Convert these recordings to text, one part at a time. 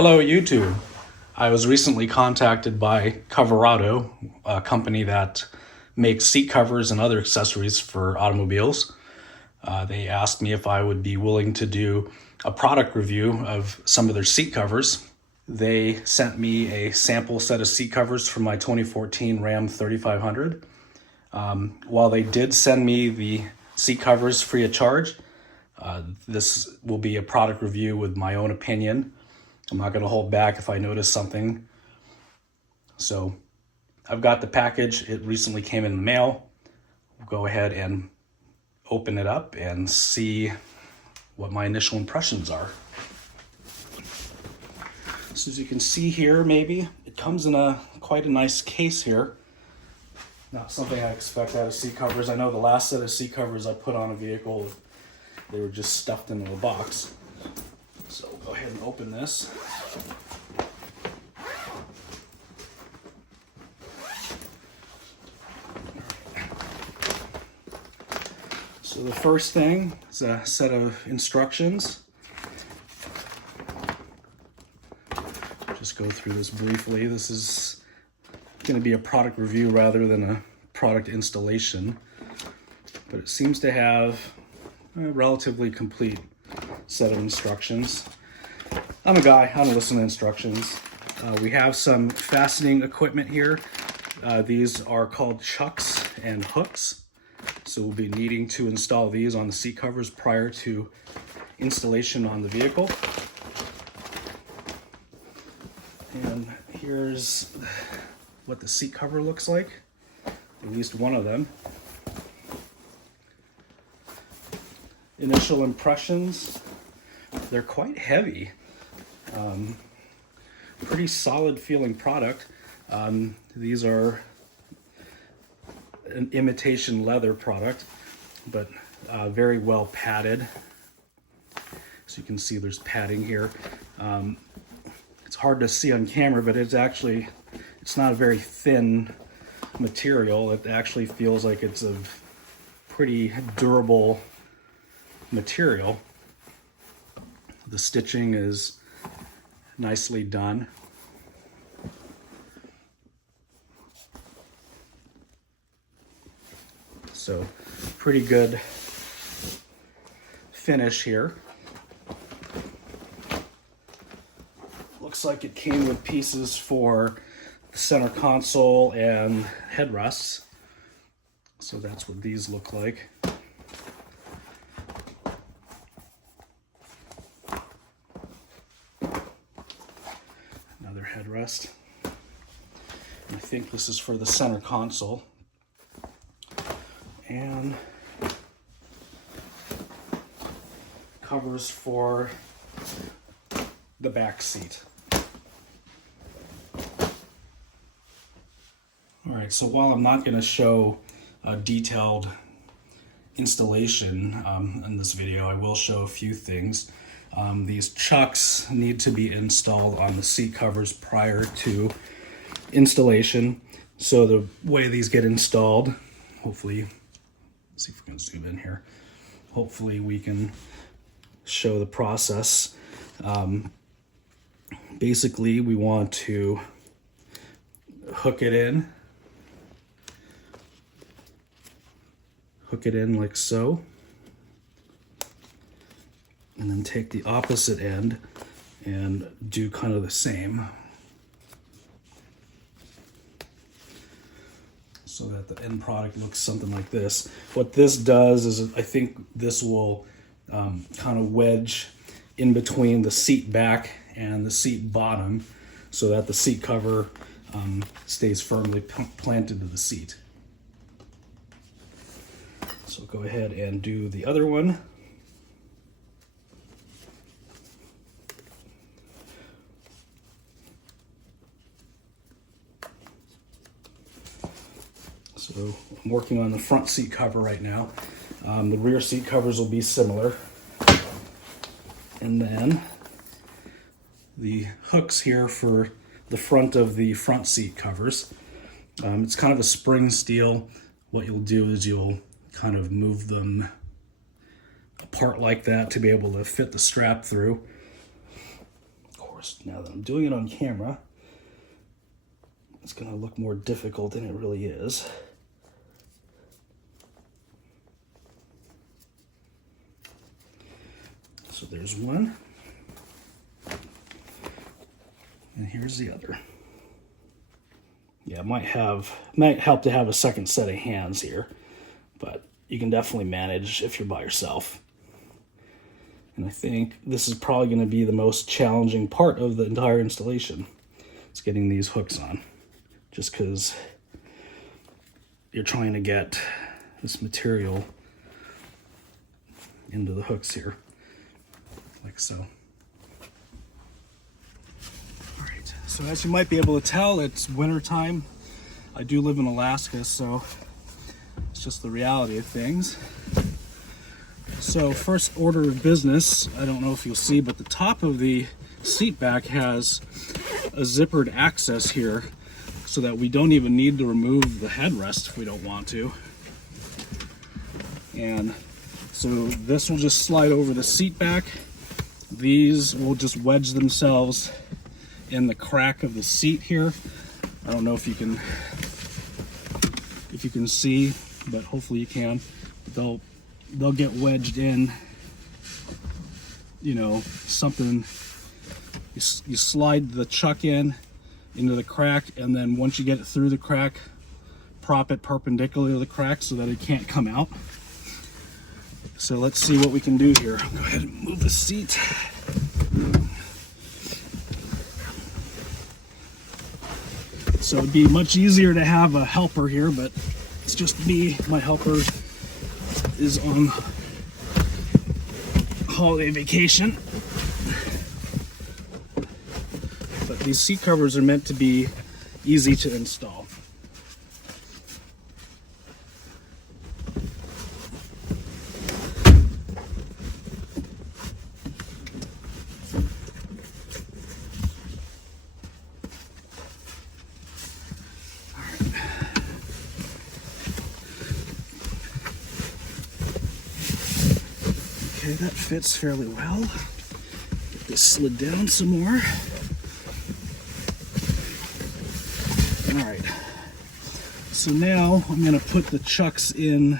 Hello, YouTube. I was recently contacted by Coverado, a company that makes seat covers and other accessories for automobiles. They asked me if I would be willing to do a product review of some of their seat covers. They sent me a sample set of seat covers from my 2014 Ram 3500. While they did send me the seat covers free of charge, this will be a product review with my own opinion. I'm not going to hold back if I notice something. So I've got the package. It recently came in the mail. We'll go ahead and open it up and see what my initial impressions are. So as you can see here, maybe it comes in quite a nice case here. Not something I expect out of seat covers. I know the last set of seat covers I put on a vehicle, they were just stuffed into a box. So we'll go ahead and open this. So the first thing is a set of instructions. Just go through this briefly. This is going to be a product review rather than a product installation, but it seems to have a relatively complete set of instructions. I'm a guy, I don't listen to instructions. We have some fastening equipment here. These are called chucks and hooks. So we'll be needing to install these on the seat covers prior to installation on the vehicle. And here's what the seat cover looks like, at least one of them. Initial impressions, they're quite heavy. Pretty solid feeling product. These are an imitation leather product, but very well padded. So you can see there's padding here. It's hard to see on camera, but it's not a very thin material. It actually feels like it's a pretty durable material. The stitching is nicely done. So pretty good finish here. Looks like it came with pieces for the center console and headrests. So that's what these look like. Another headrest. I think this is for the center console. And covers for the back seat. All right, so while I'm not going to show a detailed installation in this video, I will show a few things. These chucks need to be installed on the seat covers prior to installation. So the way these get installed, hopefully, let's see if we can zoom in here. Hopefully we can show the process. Basically, we want to hook it in like so, and then take the opposite end and do kind of the same, so that the end product looks something like this. What this does is, I think this will kind of wedge in between the seat back and the seat bottom, so that the seat cover stays firmly planted to the seat. So go ahead and do the other one. So I'm working on the front seat cover right now. The rear seat covers will be similar. And then the hooks here for the front of the front seat covers. It's kind of a spring steel. What you'll do is you'll kind of move them apart like that to be able to fit the strap through. Of course, now that I'm doing it on camera, it's going to look more difficult than it really is. So there's one, and here's the other. Yeah, it might help to have a second set of hands here, but you can definitely manage if you're by yourself. And I think this is probably going to be the most challenging part of the entire installation. It's getting these hooks on, just because you're trying to get this material into the hooks here, like so. All right, so as you might be able to tell, it's winter time. I do live in Alaska, so it's just the reality of things. So first order of business, I don't know if you'll see, but the top of the seat back has a zippered access here so that we don't even need to remove the headrest if we don't want to. And so this will just slide over the seat back. These will just wedge themselves in the crack of the seat here. I don't know if you can see, but hopefully you can. They'll get wedged in, you know, something. You slide the chuck into the crack, and then once you get it through the crack, prop it perpendicular to the crack so that it can't come out. So let's see what we can do here. I'll go ahead and move the seat. So it'd be much easier to have a helper here, but it's just me. My helper is on holiday vacation. But these seat covers are meant to be easy to install. Okay, that fits fairly well. Get this slid down some more. All right. So now I'm going to put the chucks in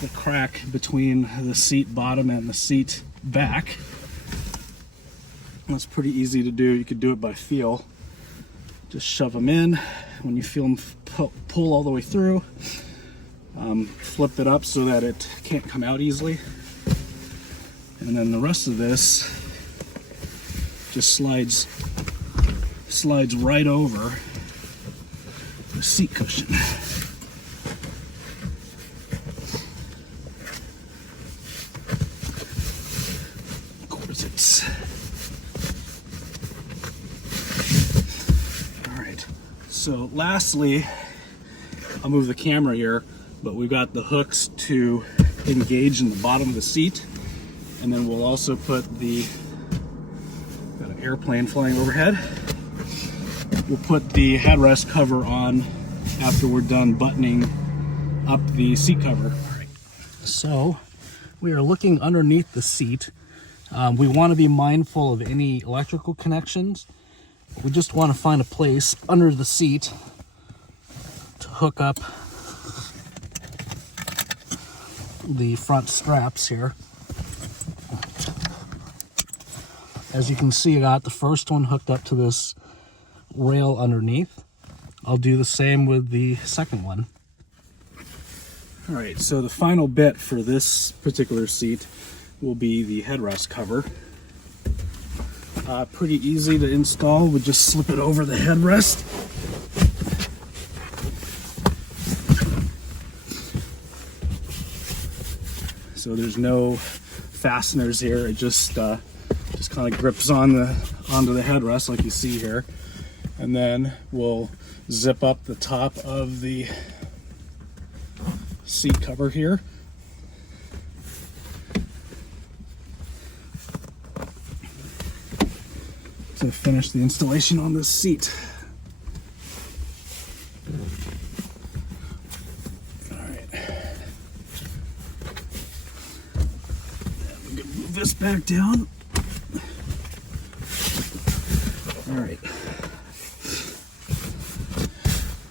the crack between the seat bottom and the seat back. That's pretty easy to do. You could do it by feel. Just shove them in. When you feel them pull all the way through, flip it up so that it can't come out easily. And then the rest of this just slides right over the seat cushion. Corsets. All right. So lastly, I'll move the camera here, but we've got the hooks to engage in the bottom of the seat. And then we'll also put got an airplane flying overhead. We'll put the headrest cover on after we're done buttoning up the seat cover. All right. So we are looking underneath the seat. We want to be mindful of any electrical connections. We just want to find a place under the seat to hook up the front straps here. As you can see, I got the first one hooked up to this rail underneath. I'll do the same with the second one. All right, so the final bit for this particular seat will be the headrest cover. Pretty easy to install. We just slip it over the headrest. So there's no fasteners here. It just kind of grips onto the headrest like you see here. And then we'll zip up the top of the seat cover here. To finish the installation on this seat. All right. Then we can move this back down. All right.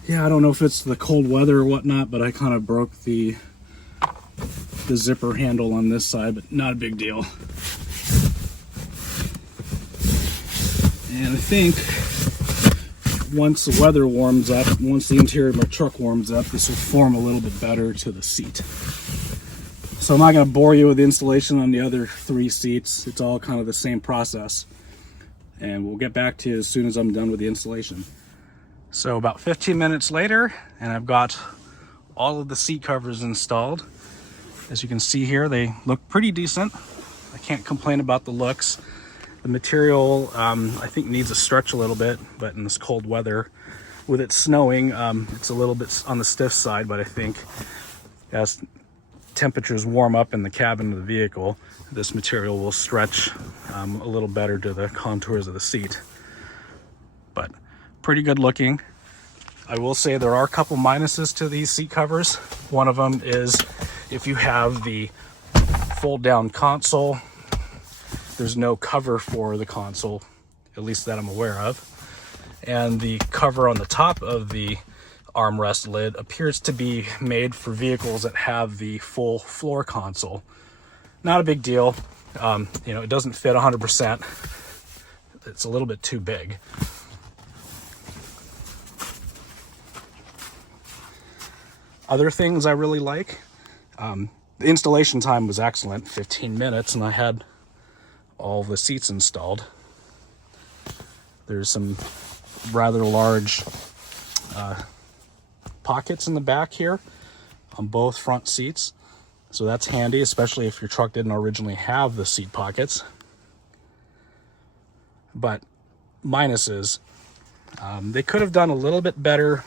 Yeah, I don't know if it's the cold weather or whatnot, but I kind of broke the zipper handle on this side, but not a big deal. And I think once the weather warms up, once the interior of my truck warms up, this will form a little bit better to the seat. So I'm not going to bore you with the installation on the other 3 seats. It's all kind of the same process. And we'll get back to you as soon as I'm done with the installation. So about 15 minutes later, and I've got all of the seat covers installed. As you can see here, they look pretty decent. I can't complain about the looks. The material, I think, needs a stretch a little bit, but in this cold weather, with it snowing, it's a little bit on the stiff side, but I think as temperatures warm up in the cabin of the vehicle, this material will stretch a little better to the contours of the seat. But pretty good looking. I will say there are a couple minuses to these seat covers. One of them is if you have the fold down console, there's no cover for the console, at least that I'm aware of. And the cover on the top of the armrest lid appears to be made for vehicles that have the full floor console. Not a big deal. You know, it doesn't fit 100%. It's a little bit too big. Other things I really like, the installation time was excellent, 15 minutes, and I had all the seats installed. There's some rather large pockets in the back here on both front seats, so that's handy, especially if your truck didn't originally have the seat pockets. But minuses, they could have done a little bit better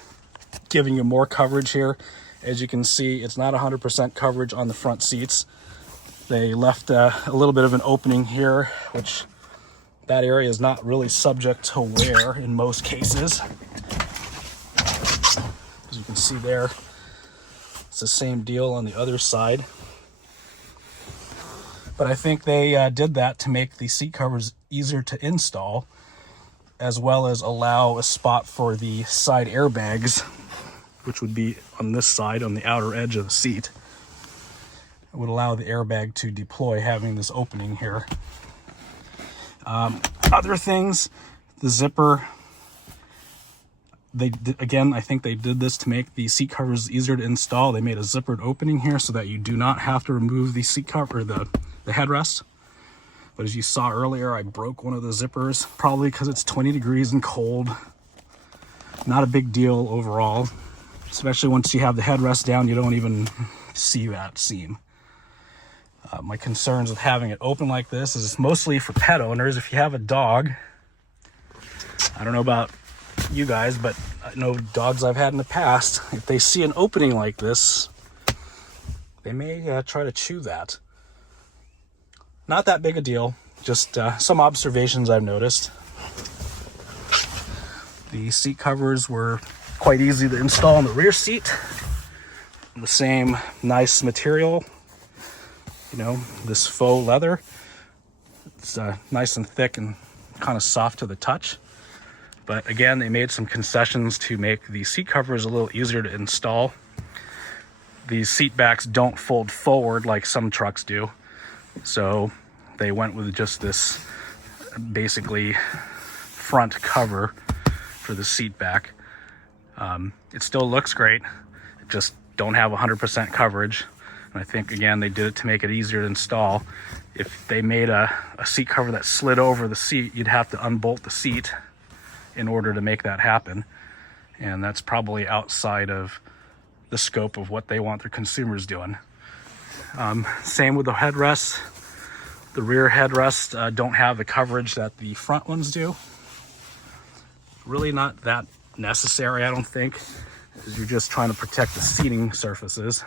giving you more coverage here. As you can see, it's not 100% coverage on the front seats. They left a little bit of an opening here, which that area is not really subject to wear in most cases. As you can see there, it's the same deal on the other side. But I think they did that to make the seat covers easier to install, as well as allow a spot for the side airbags, which would be on this side, on the outer edge of the seat. It would allow the airbag to deploy, having this opening here. Other things, the zipper, again, I think they did this to make the seat covers easier to install. They made a zippered opening here so that you do not have to remove the seat cover, the headrest. But as you saw earlier, I broke one of the zippers, probably because it's 20 degrees and cold. Not a big deal overall. Especially once you have the headrest down, you don't even see that seam. My concerns with having it open like this is mostly for pet owners. If you have a dog, I don't know about you guys, but I know dogs I've had in the past, if they see an opening like this, they may try to chew that. Not that big a deal, just some observations I've noticed. The seat covers were quite easy to install in the rear seat. The same nice material, you know, this faux leather. It's nice and thick and kind of soft to the touch. But again, they made some concessions to make the seat covers a little easier to install. These seat backs don't fold forward like some trucks do. So they went with just this basically front cover for the seat back. It still looks great, it just don't have 100% coverage. And I think, again, they did it to make it easier to install. If they made a seat cover that slid over the seat, you'd have to unbolt the seat in order to make that happen. And that's probably outside of the scope of what they want their consumers doing. Same with the headrests. The rear headrests don't have the coverage that the front ones do. Really not that necessary, I don't think, as you're just trying to protect the seating surfaces.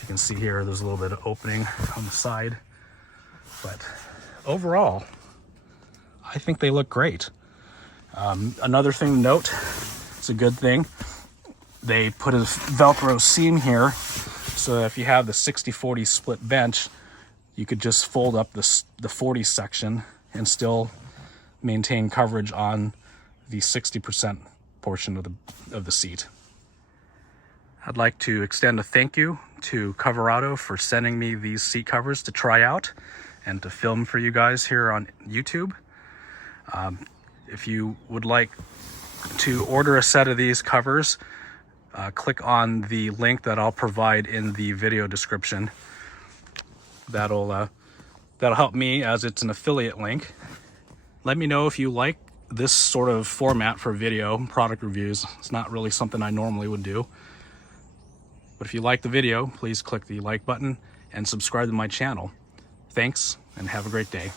You can see here, there's a little bit of opening on the side. But overall, I think they look great. Another thing to note, it's a good thing, they put a Velcro seam here, so that if you have the 60-40 split bench, you could just fold up the 40 section and still maintain coverage on the 60% portion of the seat. I'd like to extend a thank you to Coverado for sending me these seat covers to try out and to film for you guys here on YouTube. If you would like to order a set of these covers, click on the link that I'll provide in the video description. That'll help me, as it's an affiliate link. Let me know if you like this sort of format for video product reviews. It's not really something I normally would do. But if you like the video, please click the like button and subscribe to my channel. Thanks, and have a great day.